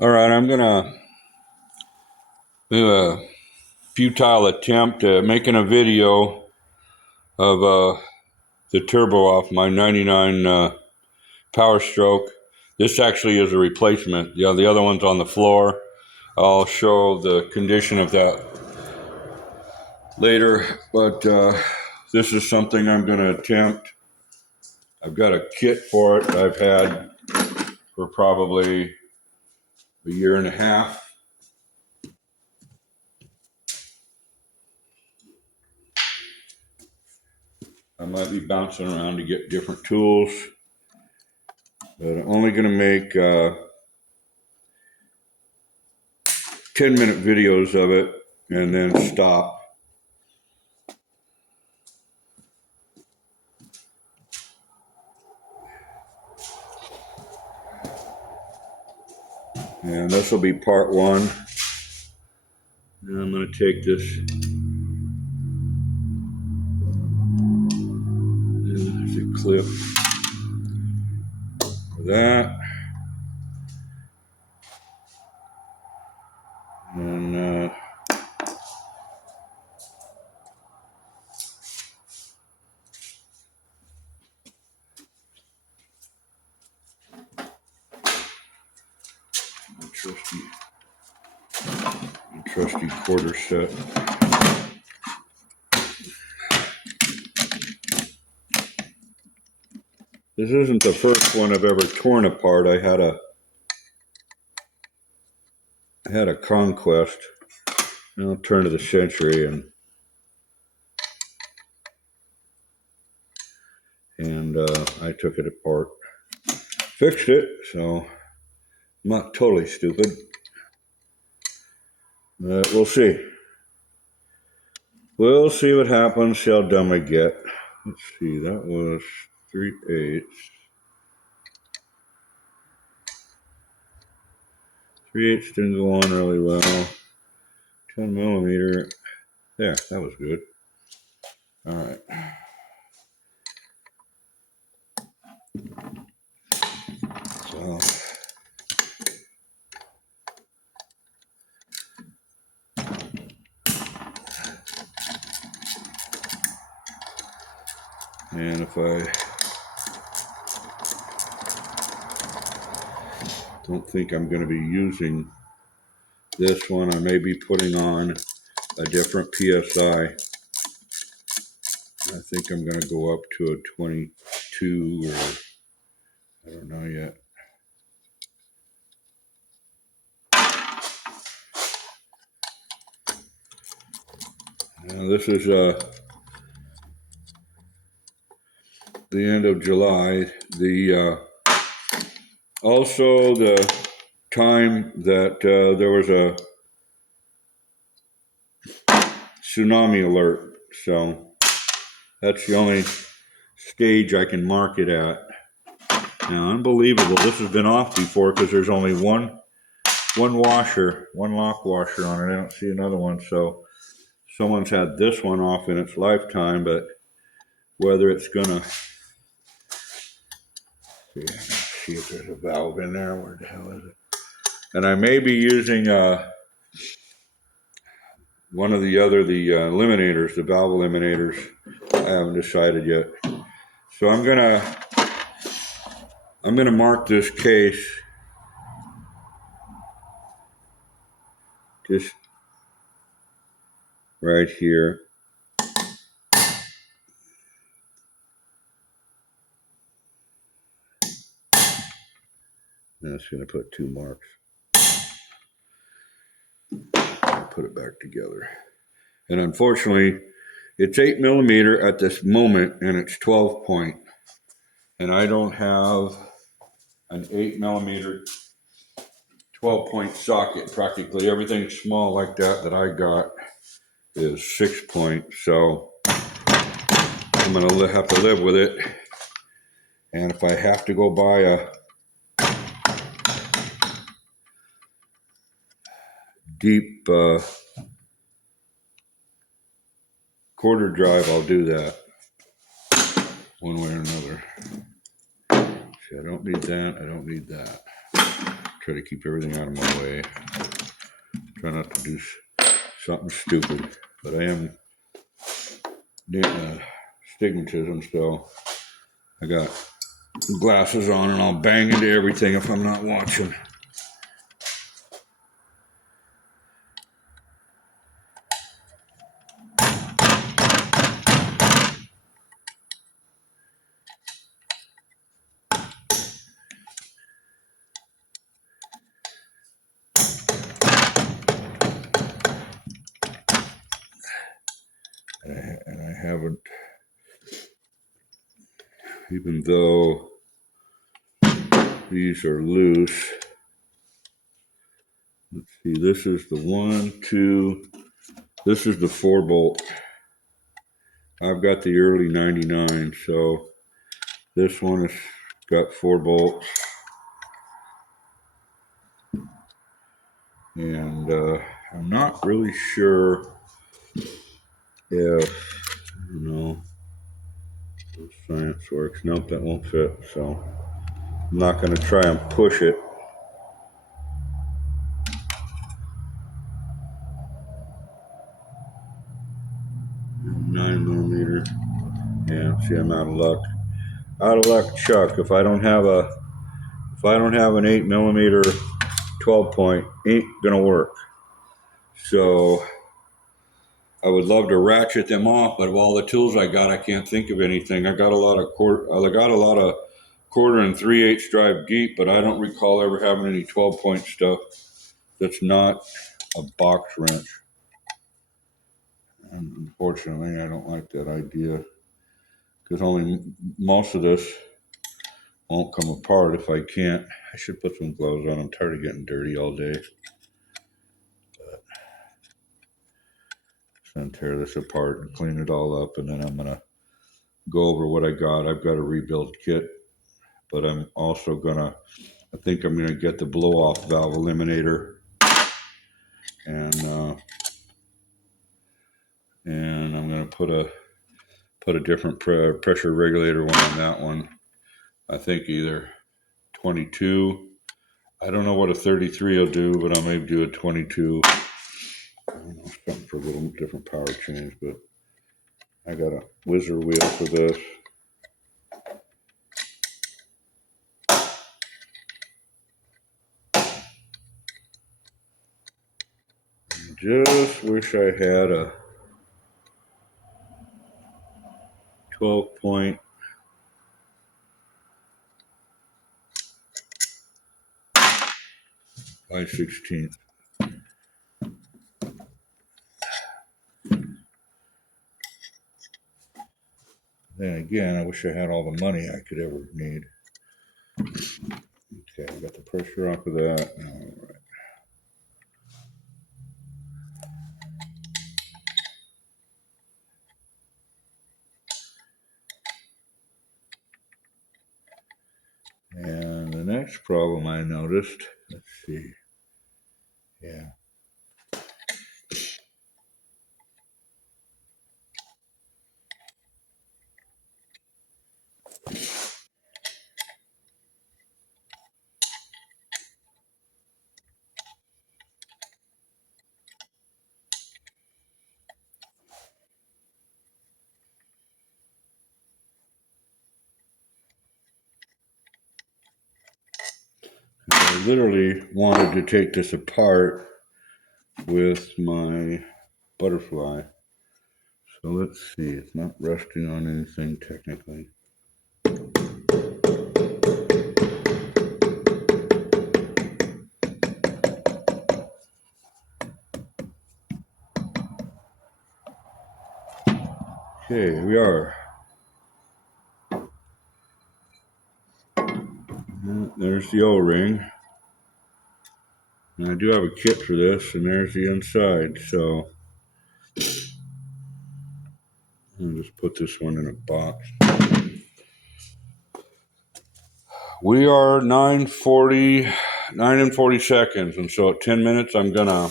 All right, I'm gonna do a futile attempt at making a video of the turbo off my 99 Power Stroke. This actually is a replacement. Yeah, the other one's on the floor. I'll show the condition of that later, but this is something I'm gonna attempt. I've got a kit for it I've had for probably a year and a half. I might be bouncing around to get different tools, but I'm only going to make 10-minute videos of it and then stop. And this will be part one. And I'm going to take this. There's a clip for that. And trusty quarter set. This isn't the first one I've ever torn apart. I had a Conquest, turn of the century, and I took it apart, fixed it, so I'm not totally stupid. But we'll see. We'll see what happens, see how dumb I get. Let's see, that was 3/8. 3/8 didn't go on really well. 10 millimeter. Yeah, that was good. All right. So, and if I don't think I'm going to be using this one, I may be putting on a different PSI. I think I'm going to go up to a 22 or I don't know yet. Now this is the end of July. Also the time that there was a tsunami alert, so that's the only stage I can mark it at. Now, unbelievable, this has been off before because there's only one washer, one lock washer on it. I don't see another one, so someone's had this one off in its lifetime, but whether it's gonna see if there's a valve in there. Where the hell is it? And I may be using one of the eliminators, the valve eliminators. I haven't decided yet. So I'm gonna mark this case just right here. That's going to put 2 marks. I'll put it back together. And unfortunately, it's 8 millimeter at this moment, and it's 12 point. And I don't have an 8 millimeter 12 point socket. Practically everything small like that I got is 6 point. So I'm going to have to live with it. And if I have to go buy a deep quarter drive, I'll do that one way or another. See, I don't need that. I don't need that. try to keep everything out of my way. Try not to do something stupid, but I am stigmatism, so I got glasses on and I'll bang into everything if I'm not watching. And I haven't, even though these are loose. Let's see, this is the 1, 2, this is the 4 bolt. I've got the early 99, so this one has got 4 bolts. And I'm not really sure if, if science works. Nope, that won't fit, so I'm not going to try and push it. Nine millimeter. Yeah, see, I'm out of luck. Out of luck, Chuck. If I don't have an 8 millimeter 12 point, ain't gonna work. So I would love to ratchet them off, but of all the tools I got, I can't think of anything. I got a lot of quarter and 3/8 drive deep, but I don't recall ever having any 12 point stuff that's not a box wrench. And unfortunately, I don't like that idea, because most of this won't come apart if I can't. I should put some gloves on. I'm tired of getting dirty all day. And tear this apart and clean it all up, and then I'm gonna go over what I got. I've got a rebuild kit, but I'm also I think I'm gonna get the blow-off valve eliminator, and I'm gonna put a different pressure regulator one on that one. I think either 22. I don't know what a 33 will do, but I may do a 22. I don't know, something for a little different power change, but I got a whizzer wheel for this. Just wish I had a 12 point 5/16. Then again, I wish I had all the money I could ever need. Okay, I got the pressure off of that. All right. And the next problem I noticed, let's see. Yeah. I literally wanted to take this apart with my butterfly. So let's see, it's not resting on anything technically. Okay, here we are. There's the O-ring. And I do have a kit for this, and there's the inside. So I'll just put this one in a box. We are 9 and 40 seconds, and so at 10 minutes I'm gonna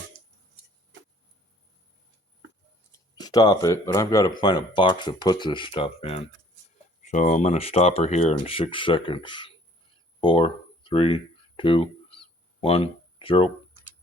stop it, but I've got to find a box to put this stuff in. So I'm gonna stop her here in 6 seconds. 4, 3, 2, 1, 0.